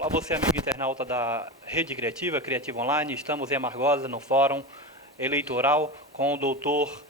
Olá, você amigo internauta da Rede Criativa, Criativa Online. Estamos em Amargosa, no Fórum Eleitoral, com o doutor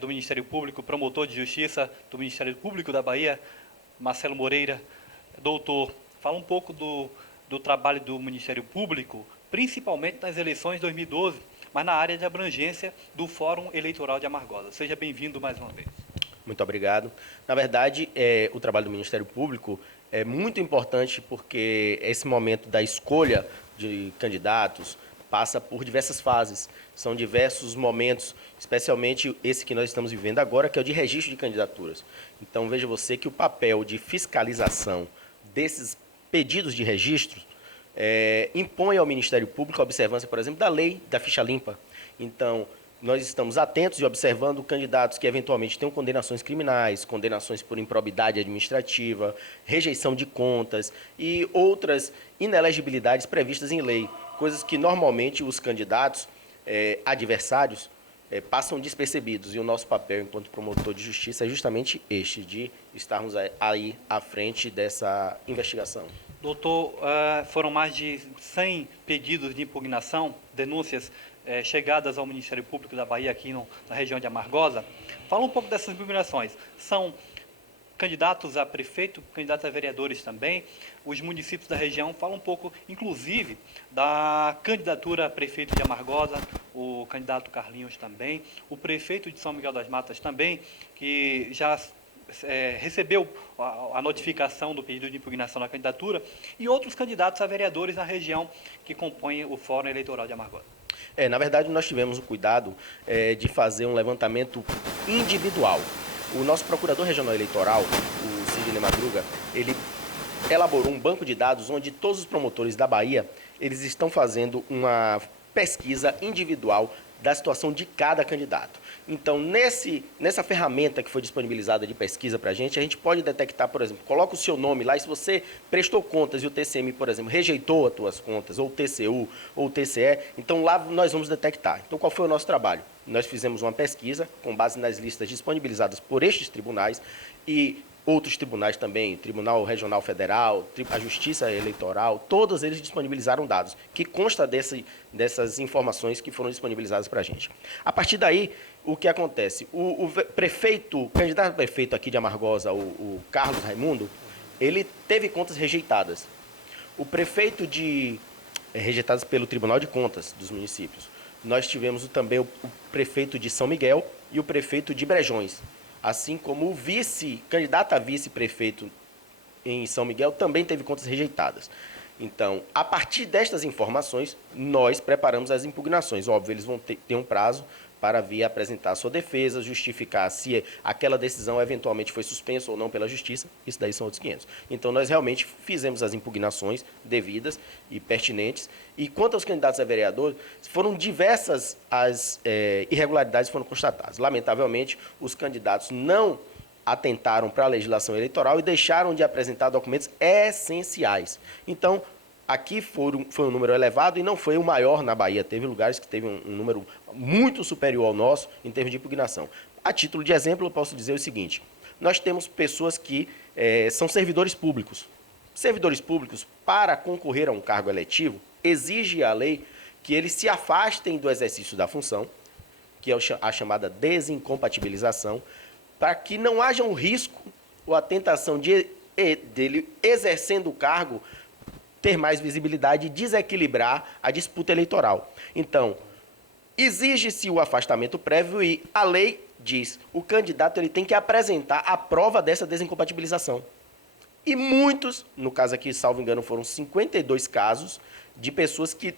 do Ministério Público, promotor de Justiça do Ministério Público da Bahia, Marcelo Moreira. Doutor, fala um pouco do trabalho do Ministério Público, principalmente nas eleições de 2012, mas na área de abrangência do Fórum Eleitoral de Amargosa. Seja bem-vindo mais uma vez. Muito obrigado. Na verdade, o trabalho do Ministério Público é muito importante porque esse momento da escolha de candidatos passa por diversas fases. São diversos momentos, especialmente esse que nós estamos vivendo agora, que é o de registro de candidaturas. Então, veja você que o papel de fiscalização desses pedidos de registro impõe ao Ministério Público a observância, por exemplo, da lei da ficha limpa. Então, nós estamos atentos e observando candidatos que eventualmente tenham condenações criminais, condenações por improbidade administrativa, rejeição de contas e outras inelegibilidades previstas em lei, coisas que normalmente os candidatos adversários passam despercebidos. E o nosso papel enquanto promotor de justiça é justamente este, de estarmos aí à frente dessa investigação. Doutor, foram mais de 100 pedidos de impugnação, denúncias chegadas ao Ministério Público da Bahia, aqui na região de Amargosa. Fala um pouco dessas impugnações. São candidatos a prefeito, candidatos a vereadores também, os municípios da região. Fala um pouco, inclusive, da candidatura a prefeito de Amargosa, o candidato Carlinhos também, o prefeito de São Miguel das Matas também, que já recebeu a notificação do pedido de impugnação da candidatura, e outros candidatos a vereadores na região que compõem o Fórum Eleitoral de Amargosa. Na verdade, nós tivemos o cuidado de fazer um levantamento individual. O nosso procurador regional eleitoral, o Sidney Madruga, ele elaborou um banco de dados onde todos os promotores da Bahia, eles estão fazendo uma pesquisa individual da situação de cada candidato. Então, nessa ferramenta que foi disponibilizada de pesquisa para a gente pode detectar, por exemplo, coloca o seu nome lá, e se você prestou contas e o TCM, por exemplo, rejeitou as suas contas, ou o TCU, ou o TCE, então lá nós vamos detectar. Então, qual foi o nosso trabalho? Nós fizemos uma pesquisa com base nas listas disponibilizadas por estes tribunais e outros tribunais também, Tribunal Regional Federal, a Justiça Eleitoral, todos eles disponibilizaram dados, que consta dessas informações que foram disponibilizadas para a gente. A partir daí, o que acontece? O candidato a prefeito aqui de Amargosa, o Carlos Raimundo, ele teve contas rejeitadas. O prefeito rejeitadas pelo Tribunal de Contas dos municípios. Nós tivemos também o prefeito de São Miguel e o prefeito de Brejões. Assim como o candidato a vice-prefeito em São Miguel também teve contas rejeitadas. Então, a partir destas informações, nós preparamos as impugnações. Óbvio, eles vão ter um prazo para vir apresentar a sua defesa, justificar se aquela decisão eventualmente foi suspensa ou não pela Justiça. Isso daí são outros 500. Então, nós realmente fizemos as impugnações devidas e pertinentes. E quanto aos candidatos a vereador, foram diversas as irregularidades que foram constatadas. Lamentavelmente, os candidatos não atentaram para a legislação eleitoral e deixaram de apresentar documentos essenciais. Então, aqui foi um número elevado e não foi o maior na Bahia. Teve lugares que teve um número muito superior ao nosso em termos de impugnação. A título de exemplo, eu posso dizer o seguinte: nós temos pessoas que são servidores públicos. Servidores públicos, para concorrer a um cargo eletivo, exige a lei que eles se afastem do exercício da função, que é a chamada desincompatibilização, para que não haja um risco ou a tentação dele, exercendo o cargo, ter mais visibilidade e desequilibrar a disputa eleitoral. Então, exige-se o afastamento prévio e a lei diz, o candidato ele tem que apresentar a prova dessa desincompatibilização. E muitos, no caso aqui, salvo engano, foram 52 casos de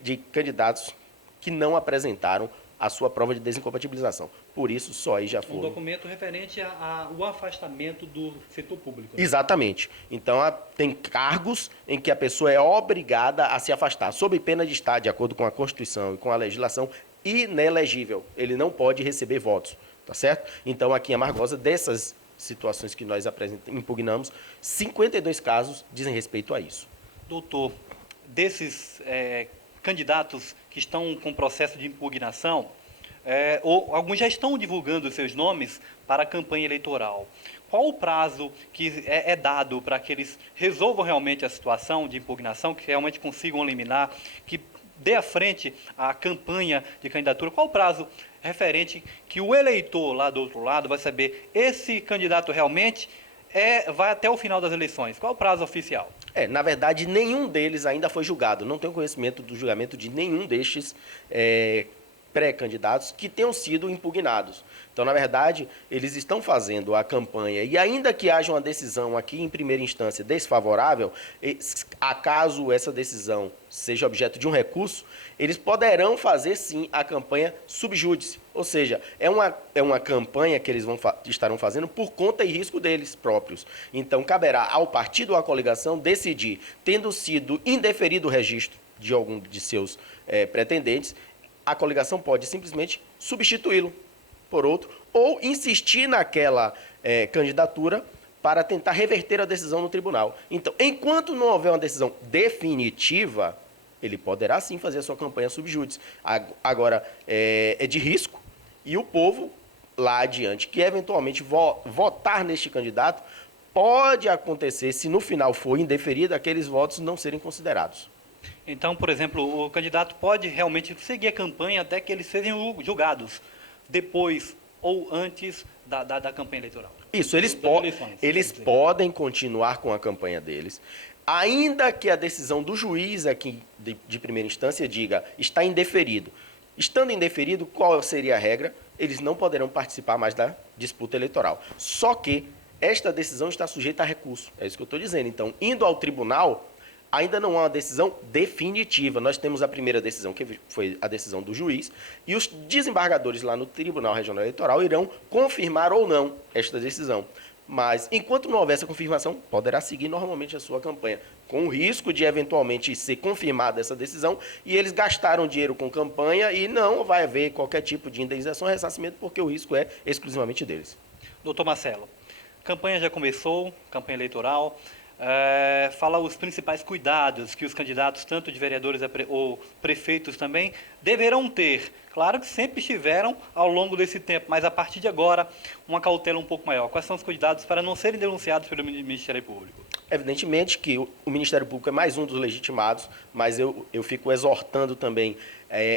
de candidatos que não apresentaram a sua prova de desincompatibilização. Por isso, só aí já foram. Um documento referente ao afastamento do setor público. Né? Exatamente. Então, tem cargos em que a pessoa é obrigada a se afastar, sob pena de estar, de acordo com a Constituição e com a legislação, inelegível. Ele não pode receber votos, tá certo? Então, aqui em Amargosa, dessas situações que nós impugnamos, 52 casos dizem respeito a isso. Doutor, desses candidatos que estão com processo de impugnação, ou alguns já estão divulgando seus nomes para a campanha eleitoral. Qual o prazo que é dado para que eles resolvam realmente a situação de impugnação, que realmente consigam eliminar, que dê à frente a campanha de candidatura? Qual o prazo referente que o eleitor lá do outro lado vai saber esse candidato realmente vai até o final das eleições? Qual o prazo oficial? Na verdade, nenhum deles ainda foi julgado. Não tenho conhecimento do julgamento de nenhum destes pré-candidatos que tenham sido impugnados. Então, na verdade, eles estão fazendo a campanha e ainda que haja uma decisão aqui em primeira instância desfavorável, acaso essa decisão seja objeto de um recurso, eles poderão fazer sim a campanha sub júdice, ou seja, é uma campanha que eles estarão fazendo por conta e risco deles próprios. Então, caberá ao partido ou à coligação decidir, tendo sido indeferido o registro de algum de seus pretendentes, a coligação pode simplesmente substituí-lo por outro ou insistir naquela candidatura para tentar reverter a decisão no tribunal. Então, enquanto não houver uma decisão definitiva, ele poderá sim fazer a sua campanha sub júdice. Agora, é de risco e o povo, lá adiante, que eventualmente votar neste candidato, pode acontecer, se no final for indeferido, aqueles votos não serem considerados. Então, por exemplo, o candidato pode realmente seguir a campanha até que eles sejam julgados, depois ou antes da campanha eleitoral. Isso, eles podem continuar com a campanha deles, ainda que a decisão do juiz aqui de primeira instância diga está indeferido. Estando indeferido, qual seria a regra? Eles não poderão participar mais da disputa eleitoral. Só que esta decisão está sujeita a recurso. É isso que eu estou dizendo. Então, indo ao tribunal, ainda não há uma decisão definitiva. Nós temos a primeira decisão, que foi a decisão do juiz, e os desembargadores lá no Tribunal Regional Eleitoral irão confirmar ou não esta decisão. Mas, enquanto não houver essa confirmação, poderá seguir normalmente a sua campanha, com o risco de, eventualmente, ser confirmada essa decisão, e eles gastaram dinheiro com campanha e não vai haver qualquer tipo de indenização ou ressarcimento, porque o risco é exclusivamente deles. Doutor Marcelo, a campanha já começou, campanha eleitoral. Fala os principais cuidados que os candidatos, tanto de vereadores ou prefeitos também, deverão ter. Claro que sempre estiveram ao longo desse tempo, mas a partir de agora, uma cautela um pouco maior. Quais são os cuidados para não serem denunciados pelo Ministério Público? Evidentemente que o Ministério Público é mais um dos legitimados, mas eu fico exortando também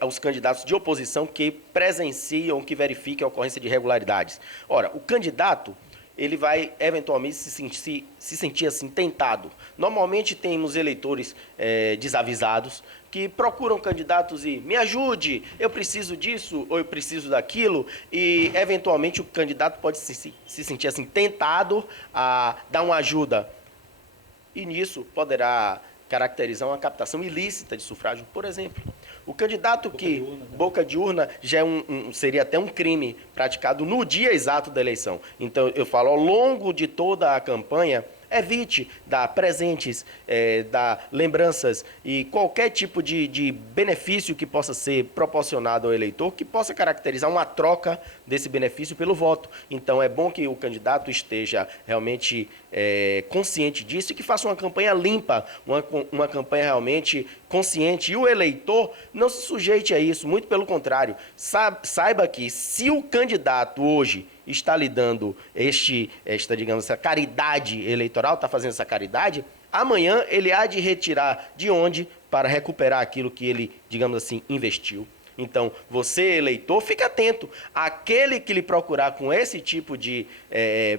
aos candidatos de oposição que presenciam, que verifiquem a ocorrência de irregularidades. Ora, o candidato, ele vai eventualmente se sentir assim tentado. Normalmente temos eleitores desavisados que procuram candidatos e me ajude, eu preciso disso ou eu preciso daquilo, e eventualmente o candidato pode se sentir assim tentado a dar uma ajuda. E nisso poderá caracterizar uma captação ilícita de sufrágio, por exemplo. O candidato boca de urna já seria até um crime praticado no dia exato da eleição. Então, eu falo, ao longo de toda a campanha, evite dar presentes, dar lembranças e qualquer tipo de benefício que possa ser proporcionado ao eleitor, que possa caracterizar uma troca desse benefício pelo voto. Então, é bom que o candidato esteja realmente consciente disso e que faça uma campanha limpa, uma campanha realmente consciente. E o eleitor não se sujeite a isso, muito pelo contrário. Saiba que se o candidato hoje está lhe dando essa caridade eleitoral, está fazendo essa caridade, amanhã ele há de retirar de onde para recuperar aquilo que ele, digamos assim, investiu. Então, você, eleitor, fique atento. Aquele que lhe procurar com esse tipo de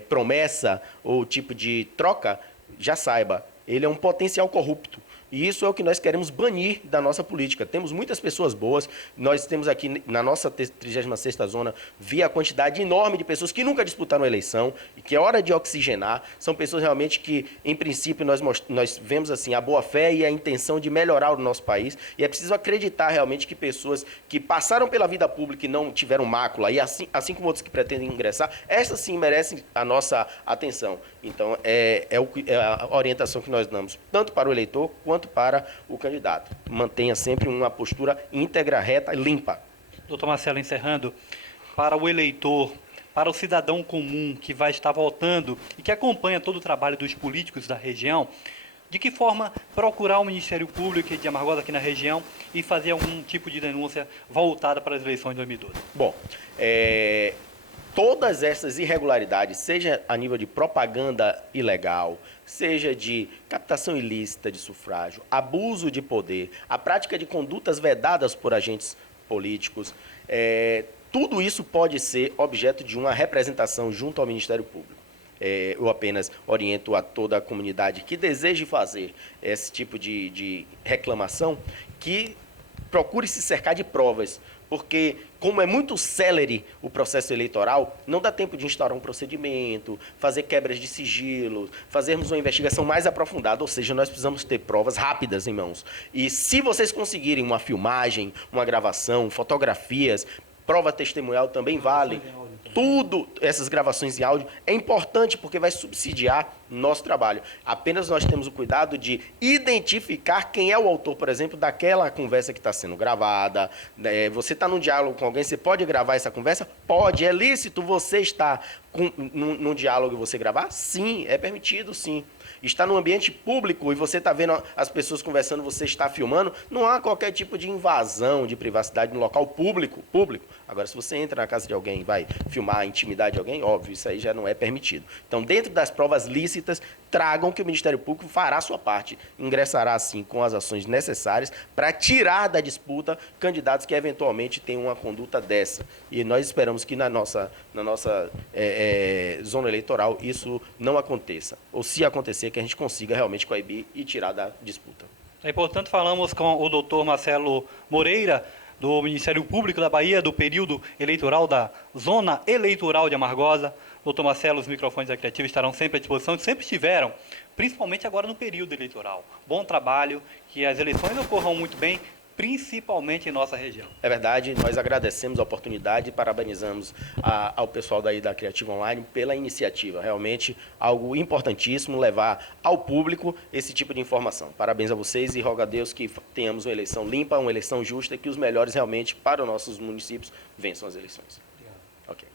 promessa ou tipo de troca, já saiba, ele é um potencial corrupto. E isso é o que nós queremos banir da nossa política. Temos muitas pessoas boas, nós temos aqui na nossa 36ª zona, via a quantidade enorme de pessoas que nunca disputaram a eleição e que é hora de oxigenar. São pessoas realmente que, em princípio, nós vemos assim a boa-fé e a intenção de melhorar o nosso país. E é preciso acreditar realmente que pessoas que passaram pela vida pública e não tiveram mácula, e assim como outros que pretendem ingressar, essas sim merecem a nossa atenção. Então, é a orientação que nós damos, tanto para o eleitor quanto para o candidato. Mantenha sempre uma postura íntegra, reta e limpa. Doutor Marcelo, encerrando, para o eleitor, para o cidadão comum que vai estar votando e que acompanha todo o trabalho dos políticos da região, De que forma procurar o Ministério Público de Amargosa aqui na região e fazer algum tipo de denúncia voltada para as eleições de 2012? Bom, todas essas irregularidades, seja a nível de propaganda ilegal, seja de captação ilícita de sufrágio, abuso de poder, a prática de condutas vedadas por agentes políticos, tudo isso pode ser objeto de uma representação junto ao Ministério Público. Eu apenas oriento a toda a comunidade que deseje fazer esse tipo de reclamação que procure se cercar de provas, porque como é muito célere o processo eleitoral, não dá tempo de instaurar um procedimento, fazer quebras de sigilo, fazermos uma investigação mais aprofundada, ou seja, nós precisamos ter provas rápidas em mãos. E se vocês conseguirem uma filmagem, uma gravação, fotografias, prova testemunhal também vale. Tudo, essas gravações em áudio, é importante porque vai subsidiar nosso trabalho. Apenas nós temos o cuidado de identificar quem é o autor, por exemplo, daquela conversa que está sendo gravada. Você está num diálogo com alguém, você pode gravar essa conversa? Pode. É lícito você estar num diálogo e você gravar? Sim, é permitido, sim. Está no ambiente público e você está vendo as pessoas conversando, você está filmando, não há qualquer tipo de invasão de privacidade no local público. Agora, se você entra na casa de alguém e vai filmar a intimidade de alguém, óbvio, isso aí já não é permitido. Então, dentro das provas lícitas, tragam que o Ministério Público fará a sua parte, ingressará, sim, com as ações necessárias para tirar da disputa candidatos que, eventualmente, tenham uma conduta dessa. E nós esperamos que na nossa zona eleitoral isso não aconteça. Ou, se acontecer, que a gente consiga realmente coibir e tirar da disputa. Portanto, falamos com o doutor Marcelo Moreira, do Ministério Público da Bahia, do período eleitoral da Zona Eleitoral de Amargosa. Doutor Marcelo, os microfones da Criativa estarão sempre à disposição, sempre estiveram, principalmente agora no período eleitoral. Bom trabalho, que as eleições ocorram muito bem, principalmente em nossa região. É verdade, nós agradecemos a oportunidade e parabenizamos ao pessoal daí da Criativa Online pela iniciativa. Realmente algo importantíssimo levar ao público esse tipo de informação. Parabéns a vocês e rogo a Deus que tenhamos uma eleição limpa, uma eleição justa e que os melhores realmente para os nossos municípios vençam as eleições. Obrigado. Ok.